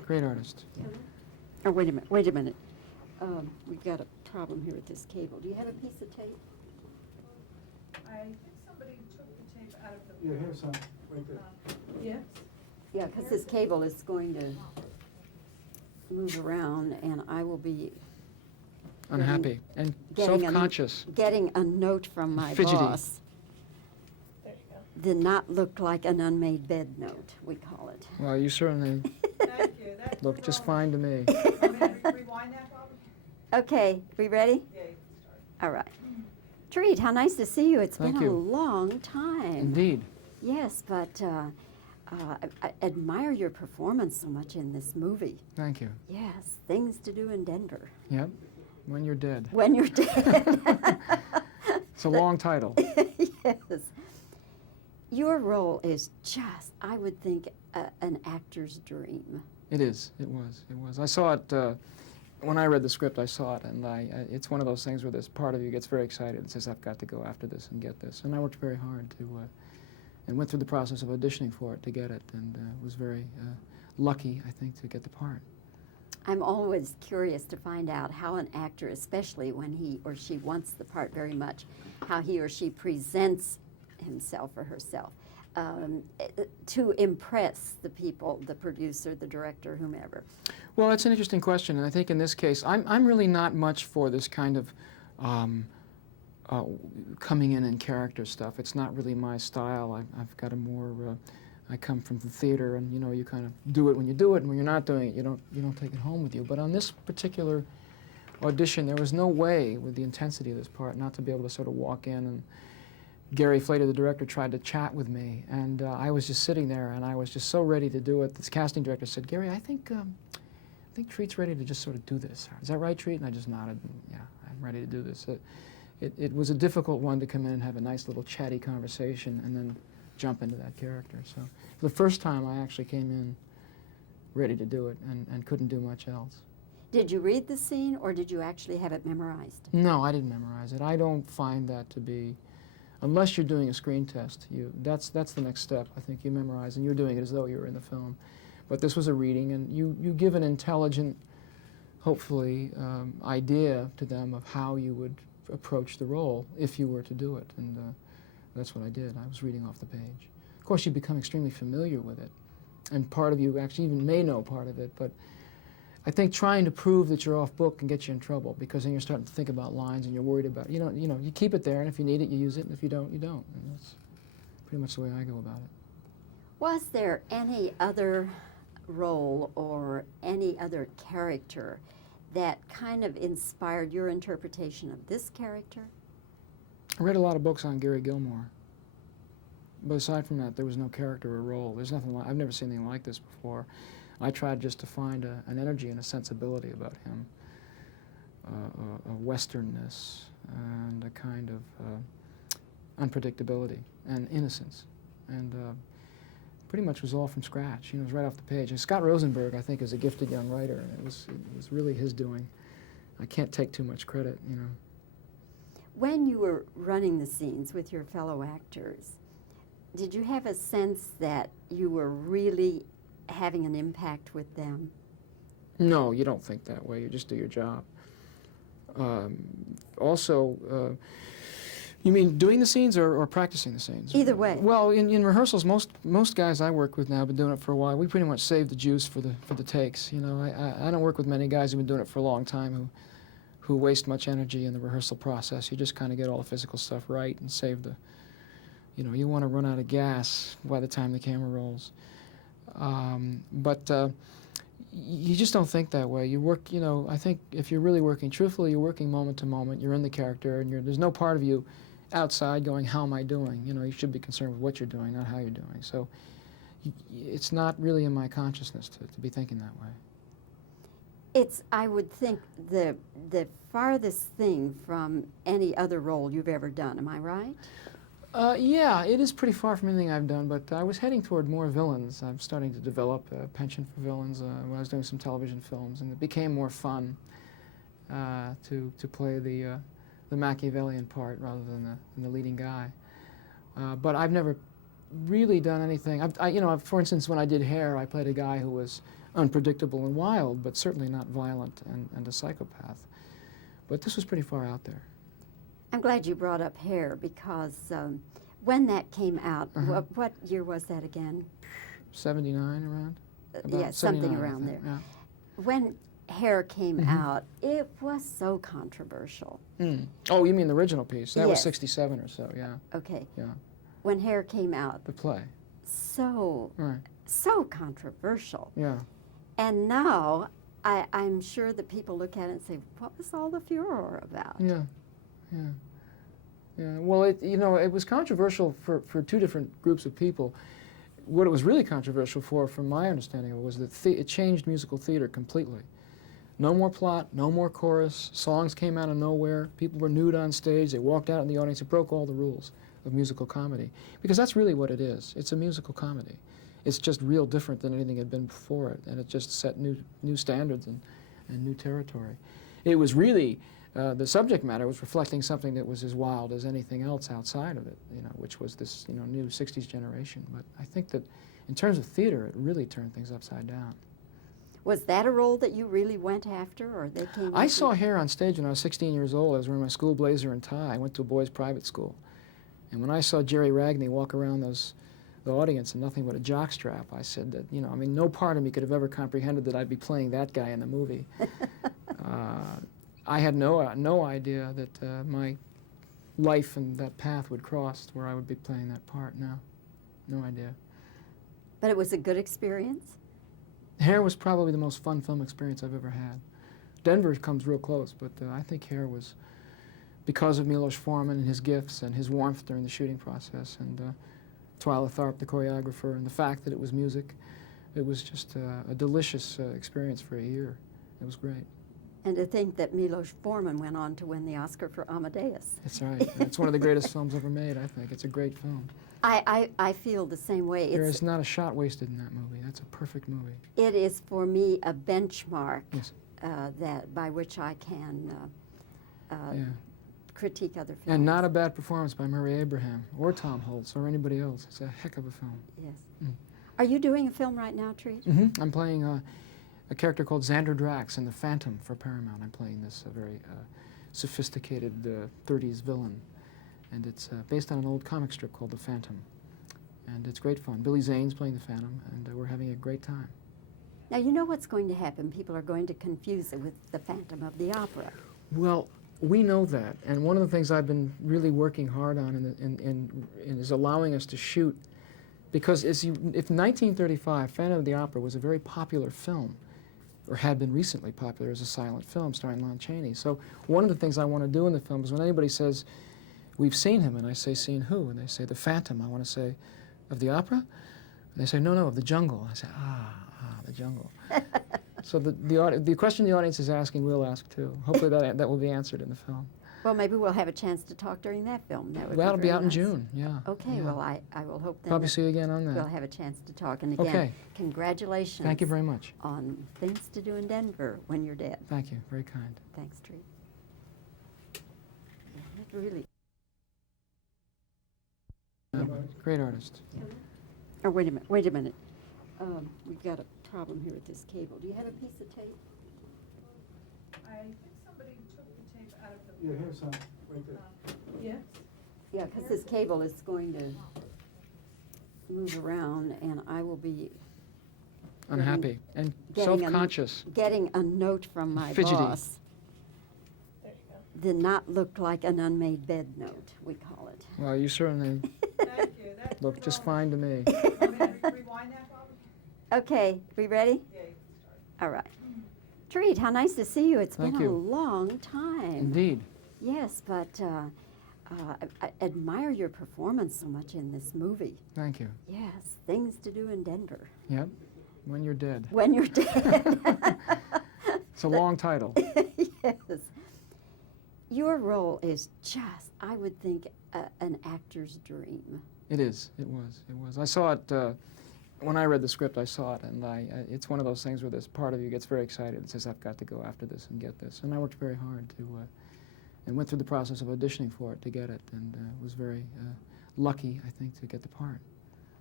Great artist. Oh, wait a minute, wait a minute. We've got a problem here with this cable. Do you have a piece of tape? I think somebody took the tape out of the. Yeah, here's some, right there. Yes? Yeah, because this cable is going to move around, and I will be Unhappy and getting self-conscious. getting a note from my Fidgety. boss. There you go. Did not look like an unmade bed note, we call it. Well, you certainly Thank you. That's look just fine to me. Want me to rewind that, Bobbie? Okay, we ready? Yeah, you can start. All right. Treat, how nice to see you. It's Thank been you. a long time. Indeed. Yes, but I admire your performance so much in this movie. Thank you. Yes, Things to Do in Denver. Yep. When you're dead. When you're dead. It's a long title. Yes. Your role is just, I would think, an actor's dream. It is. It was. It was. I saw it when I read the script. I saw it, and it's one of those things where this part of you gets very excited and says, "I've got to go after this and get this." And I worked very hard to, and went through the process of auditioning for it to get it, and was very lucky, I think, to get the part. I'm always curious to find out how an actor, especially when he or she wants the part very much, how he or she presents himself or herself to impress the people, the producer, the director, whomever. Well, that's an interesting question, and I think in this case, I'm really not much for this kind of coming in character stuff. It's not really my style. I've got a more I come from the theater, and you kind of do it when you do it, and when you're not doing it, you don't take it home with you. But on this particular audition, there was no way, with the intensity of this part, not to be able to sort of walk in. And Gary Flater, the director, tried to chat with me, and I was just sitting there, and I was just so ready to do it. This casting director said, "Gary, I think Treat's ready to just sort of do this. Is that right, Treat?" And I just nodded. And, yeah, I'm ready to do this. It was a difficult one to come in and have a nice little chatty conversation, and then jump into that character. So for the first time, I actually came in ready to do it and couldn't do much else. Did you read the scene, or did you actually have it memorized? No, I didn't memorize it. I don't find that to be, unless you're doing a screen test, that's the next step. I think you memorize, and you're doing it as though you were in the film. But this was a reading, and you give an intelligent, hopefully, idea to them of how you would approach the role if you were to do it. And that's what I did. I was reading off the page. Of course, you become extremely familiar with it, and part of you actually even may know part of it, but I think trying to prove that you're off book can get you in trouble, because then you're starting to think about lines and you're worried about it. You keep it there, and if you need it, you use it, and if you don't, you don't. And that's pretty much the way I go about it. Was there any other role or any other character that kind of inspired your interpretation of this character? I read a lot of books on Gary Gilmore, but aside from that, there was no character or role. There's nothing like, I've never seen anything like this before. I tried just to find an energy and a sensibility about him, a westernness and a kind of unpredictability and innocence, and pretty much was all from scratch. It was right off the page. And Scott Rosenberg, I think, is a gifted young writer, and it was really his doing. I can't take too much credit. When you were running the scenes with your fellow actors, did you have a sense that you were really having an impact with them? No, you don't think that way. You just do your job. Also, you mean doing the scenes or practicing the scenes? Either way. Well, in rehearsals, most guys I work with now have been doing it for a while. We pretty much save the juice for the takes. I don't work with many guys who've been doing it for a long time who waste much energy in the rehearsal process. You just kind of get all the physical stuff right and save the. You want to run out of gas by the time the camera rolls. But you just don't think that way. You work, I think if you're really working truthfully, you're working moment to moment, you're in the character, and there's no part of you outside going, how am I doing? You should be concerned with what you're doing, not how you're doing. So it's not really in my consciousness to be thinking that way. It's, I would think, the farthest thing from any other role you've ever done. Am I right? Yeah, it is pretty far from anything I've done, but I was heading toward more villains. I'm starting to develop a penchant for villains when I was doing some television films, and it became more fun to play the Machiavellian part rather than the leading guy. But I've never really done anything. For instance, when I did Hair, I played a guy who was unpredictable and wild, but certainly not violent and a psychopath. But this was pretty far out there. I'm glad you brought up Hair because when that came out, Uh-huh. what year was that again? 79 around? About Yeah, something 79, I around think, there. When Hair came Mhm. out, it was so controversial. Yeah. Oh, you mean the original piece? That was Yes. 67 or so, yeah. Okay. Yeah. When Hair came out, The play. so Right. controversial. Yeah. And now I'm sure that people look at it and say, what was all the furor about? Yeah. Yeah. Yeah. Well, it was controversial for two different groups of people. What it was really controversial for, from my understanding of it, was that it changed musical theater completely. No more plot, no more chorus, songs came out of nowhere, people were nude on stage, they walked out in the audience, it broke all the rules of musical comedy. Because that's really what it is. It's a musical comedy. It's just real different than anything had been before it, and it just set new standards and new territory. It was really, the subject matter was reflecting something that was as wild as anything else outside of it, which was this, new 60s generation. But I think that in terms of theater, it really turned things upside down. Was that a role that you really went after, or they came? I saw Hair on stage when I was 16 years old. I was wearing my school blazer and tie. I went to a boys' private school. And when I saw Jerry Ragney walk around the audience in nothing but a jockstrap, I said that, no part of me could have ever comprehended that I'd be playing that guy in the movie. I had no idea that my life and that path would cross where I would be playing that part. No idea. But it was a good experience? Hair was probably the most fun film experience I've ever had. Denver comes real close, but I think Hair was, because of Milos Forman and his gifts and his warmth during the shooting process, and Twyla Tharp, the choreographer, and the fact that it was music, it was just a delicious experience for a year. It was great. And to think that Milos Forman went on to win the Oscar for Amadeus. That's right. It's one of the greatest films ever made, I think. It's a great film. I feel the same way. There is not a shot wasted in that movie. That's a perfect movie. It is, for me, a benchmark Yes. that by which I can Yeah. critique other films. And not a bad performance by Murray Abraham or Tom Holtz or anybody else. It's a heck of a film. Yes. Mm. Are you doing a film right now, Treat? I'm playing a character called Xander Drax in The Phantom for Paramount. I'm playing this very sophisticated 30s villain. And it's based on an old comic strip called The Phantom. And it's great fun. Billy Zane's playing the Phantom, and we're having a great time. Now, you know what's going to happen. People are going to confuse it with the Phantom of the Opera. Well, we know that, and one of the things I've been really working hard on is allowing us to shoot, because if 1935, Phantom of the Opera was a very popular film, or had been recently popular as a silent film starring Lon Chaney. So one of the things I want to do in the film is when anybody says, "We've seen him," and I say, "Seen who?" And they say, "The Phantom." I want to say, "Of the opera?" And they say, "No, of the jungle." I say, the jungle. So the question the audience is asking, we'll ask too. Hopefully that will be answered in the film. Well, maybe we'll have a chance to talk during that film. That would That'll be be very out in nice. June, yeah. Okay, yeah. well, I will hope then Probably that see you again on we'll that. have a chance to talk. And again, Okay. congratulations Thank you very much. on Things to Do in Denver When You're Dead. Thank you, very kind. Thanks, Treat. Yeah, that really. Great artist. Oh, wait a minute. We've got a problem here with this cable. Do you have a piece of tape? I think somebody took the tape out of the. Yeah, here's some, right there. Yes? Yeah, because this cable is going to move around, and I will be Unhappy and getting self-conscious. getting a note from my Fidgety. boss. There you Did not look like an unmade bed note, we call it. Well, you certainly go. Thank you. That look was just all. fine to me. Want me to rewind that, Bobbie? Okay, we ready? Yeah, you can start. All right. Treat, how nice to see you. It's Thank been a you. long time. Indeed. Yes, but I admire your performance so much in this movie. Thank you. Yes, Things to Do in Denver. Yep. When you're dead. When you're dead. It's a long title. Yes. Your role is just, I would think, an actor's dream. It is. It was. I saw it when I read the script. I saw it, and it's one of those things where this part of you gets very excited and says, "I've got to go after this and get this." And I worked very hard and went through the process of auditioning for it to get it, and was very lucky, I think, to get the part.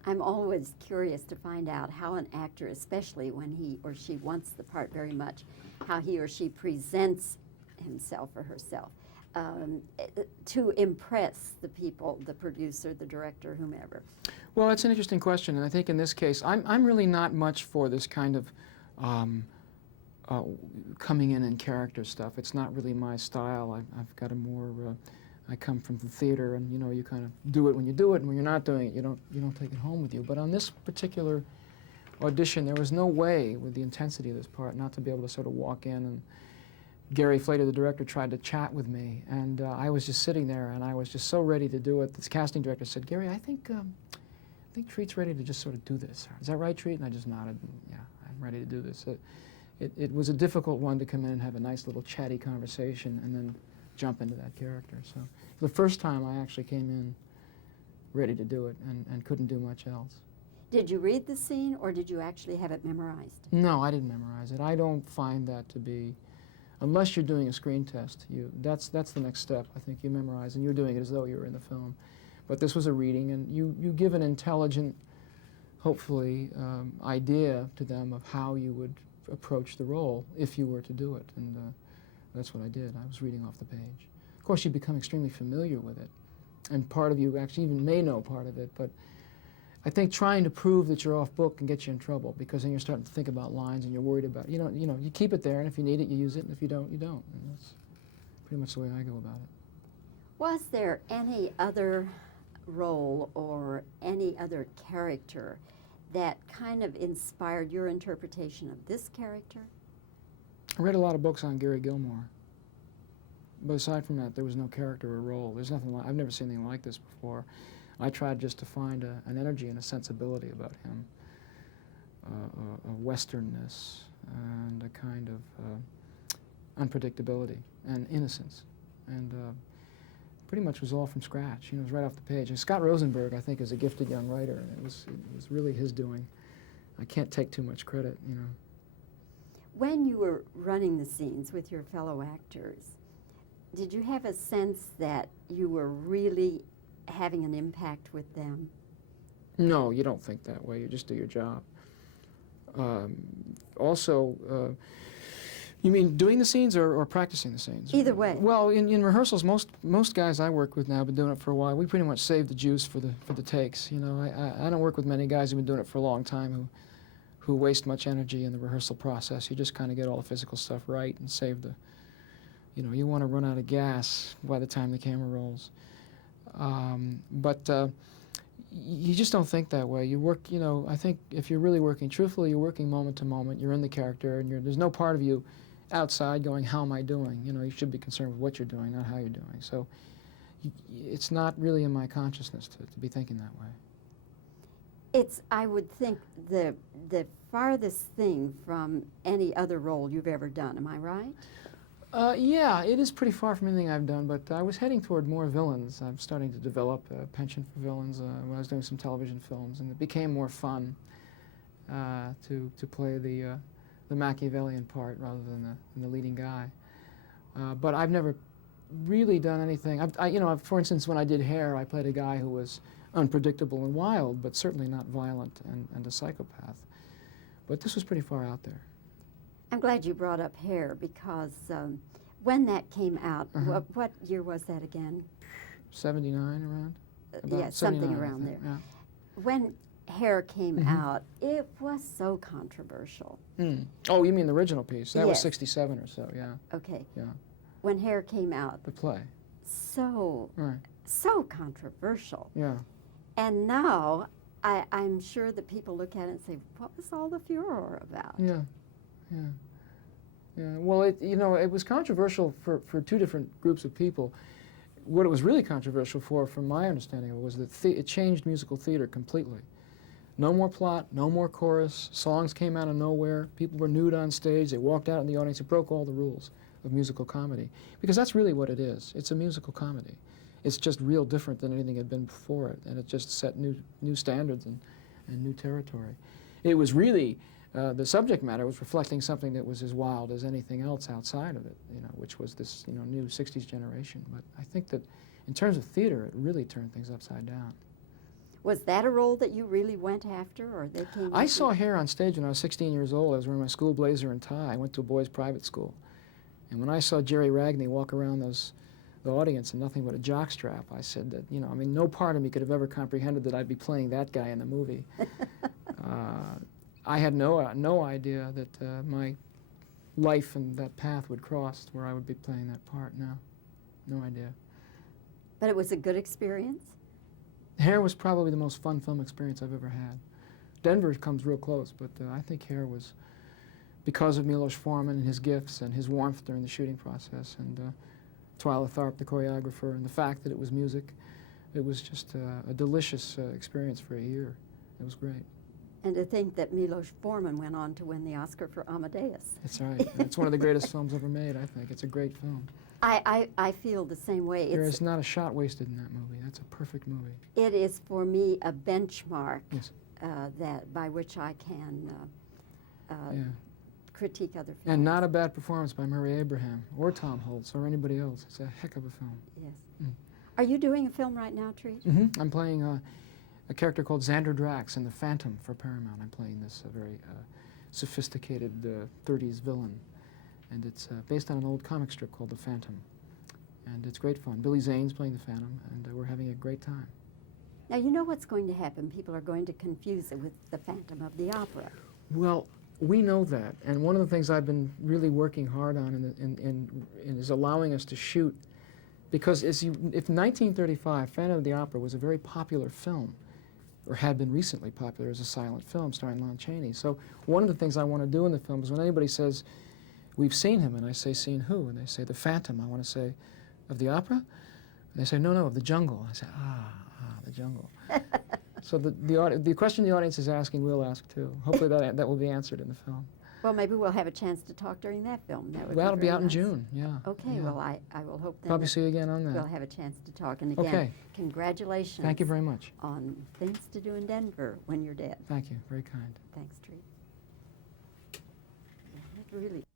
I'm always curious to find out how an actor, especially when he or she wants the part very much, how he or she presents himself or herself to impress the people, the producer, the director, whomever. Well, that's an interesting question, and I think in this case, I'm really not much for this kind of coming in character stuff. It's not really my style. I've got a more I come from the theater, and you kind of do it when you do it, and when you're not doing it, you don't take it home with you. But on this particular audition, there was no way, with the intensity of this part, not to be able to sort of walk in. And Gary Flater, the director, tried to chat with me, and I was just sitting there, and I was just so ready to do it. This casting director said, "Gary, I think Treat's ready to just sort of do this. Is that right, Treat?" And I just nodded. And, yeah, I'm ready to do this. It was a difficult one to come in and have a nice little chatty conversation, and then jump into that character. So the first time I actually came in ready to do it and couldn't do much else. Did you read the scene, or did you actually have it memorized? No, I didn't memorize it. I don't find that to be, unless you're doing a screen test, that's the next step. I think you memorize, and you're doing it as though you were in the film. But this was a reading, and you give an intelligent, hopefully, idea to them of how you would approach the role if you were to do it. And that's what I did. I was reading off the page. Of course, you become extremely familiar with it, and part of you actually even may know part of it, but I think trying to prove that you're off book can get you in trouble, because then you're starting to think about lines and you're worried about, you keep it there, and if you need it, you use it, and if you don't, you don't. And that's pretty much the way I go about it. Was there any other role or any other character that kind of inspired your interpretation of this character? I read a lot of books on Gary Gilmore, but aside from that, there was no character or role. There's nothing like, I've never seen anything like this before. I tried just to find an energy and a sensibility about him, a westernness and a kind of unpredictability and innocence, and pretty much was all from scratch. It was right off the page. And Scott Rosenberg, I think, is a gifted young writer, and it was really his doing. I can't take too much credit, When you were running the scenes with your fellow actors, did you have a sense that you were really having an impact with them? No, you don't think that way. You just do your job. Also, you mean doing the scenes or practicing the scenes? Either way. Well, in rehearsals, most guys I work with now have been doing it for a while. We pretty much save the juice for the takes. I don't work with many guys who've been doing it for a long time who waste much energy in the rehearsal process. You just kind of get all the physical stuff right and save the. You want to run out of gas by the time the camera rolls. But you just don't think that way. You work, I think if you're really working truthfully, you're working moment to moment. You're in the character, and there's no part of you outside going, how am I doing? You should be concerned with what you're doing, not how you're doing. So it's not really in my consciousness to be thinking that way. It's, I would think, the farthest thing from any other role you've ever done. Am I right? Yeah, it is pretty far from anything I've done, but I was heading toward more villains. I'm starting to develop a penchant for villains when I was doing some television films, and it became more fun to play the Machiavellian part rather than the leading guy. But I've never really done anything. For instance, when I did Hair, I played a guy who was unpredictable and wild, but certainly not violent and a psychopath. But this was pretty far out there. I'm glad you brought up Hair, because when that came out, what year was that again? 79 around? Yeah, something around there. Yeah. When Hair came out, it was so controversial. Oh, you mean the original piece? That was Yes. 67 or so, yeah. Okay. Yeah. When Hair came out, The play. so controversial. Yeah. And now I'm sure that people look at it and say, what was all the furor about? Yeah. Yeah. Yeah. Well, it was controversial for two different groups of people. What it was really controversial for, from my understanding of it, was that it changed musical theater completely. No more plot, no more chorus, songs came out of nowhere, people were nude on stage, they walked out in the audience, it broke all the rules of musical comedy. Because that's really what it is. It's a musical comedy. It's just real different than anything had been before it, and it just set new standards and new territory. It was really, the subject matter was reflecting something that was as wild as anything else outside of it, which was this, new 60s generation. But I think that in terms of theater, it really turned things upside down. Was that a role that you really went after, or they came? I to saw you? Hair on stage when I was 16 years old. I was wearing my school blazer and tie. I went to a boys' private school. And when I saw Jerry Ragney walk around the audience in nothing but a jockstrap, I said that, you know, I mean, no part of me could have ever comprehended that I'd be playing that guy in the movie. I had no idea that my life and that path would cross where I would be playing that part. No idea. But it was a good experience? Hair was probably the most fun film experience I've ever had. Denver comes real close, but I think Hair was, because of Milos Forman and his gifts and his warmth during the shooting process, and Twyla Tharp, the choreographer, and the fact that it was music, it was just a delicious experience for a year. It was great. And to think that Milos Forman went on to win the Oscar for Amadeus. That's right. It's one of the greatest films ever made, I think. It's a great film. I feel the same way. There is not a shot wasted in that movie. That's a perfect movie. It is, for me, a benchmark Yes. that by which I can Yeah. critique other films. And not a bad performance by Murray Abraham or Tom Holtz or anybody else. It's a heck of a film. Yes. Mm. Are you doing a film right now, Treat? I'm playing a character called Xander Drax in The Phantom for Paramount. I'm playing this very sophisticated 30s villain. And it's based on an old comic strip called The Phantom. And it's great fun. Billy Zane's playing the Phantom, and we're having a great time. Now, you know what's going to happen. People are going to confuse it with the Phantom of the Opera. Well, we know that, and one of the things I've been really working hard on is allowing us to shoot, because if 1935, Phantom of the Opera was a very popular film, or had been recently popular as a silent film starring Lon Chaney. So one of the things I want to do in the film is when anybody says, "We've seen him," and I say, "Seen who?" And they say, "The Phantom." I want to say, "Of the opera?" And they say, "No, of the jungle." I say, the jungle. So the question the audience is asking, we'll ask too. Hopefully that will be answered in the film. Well, maybe we'll have a chance to talk during that film. That would Well, it'll be very out in nice. June, yeah. Okay, yeah. well, I will hope then Probably that see you again on we'll that. have a chance to talk. And again, Okay. congratulations Thank you very much. on Things to Do in Denver when you're dead. Thank you, very kind. Thanks, Treat. Yeah, it really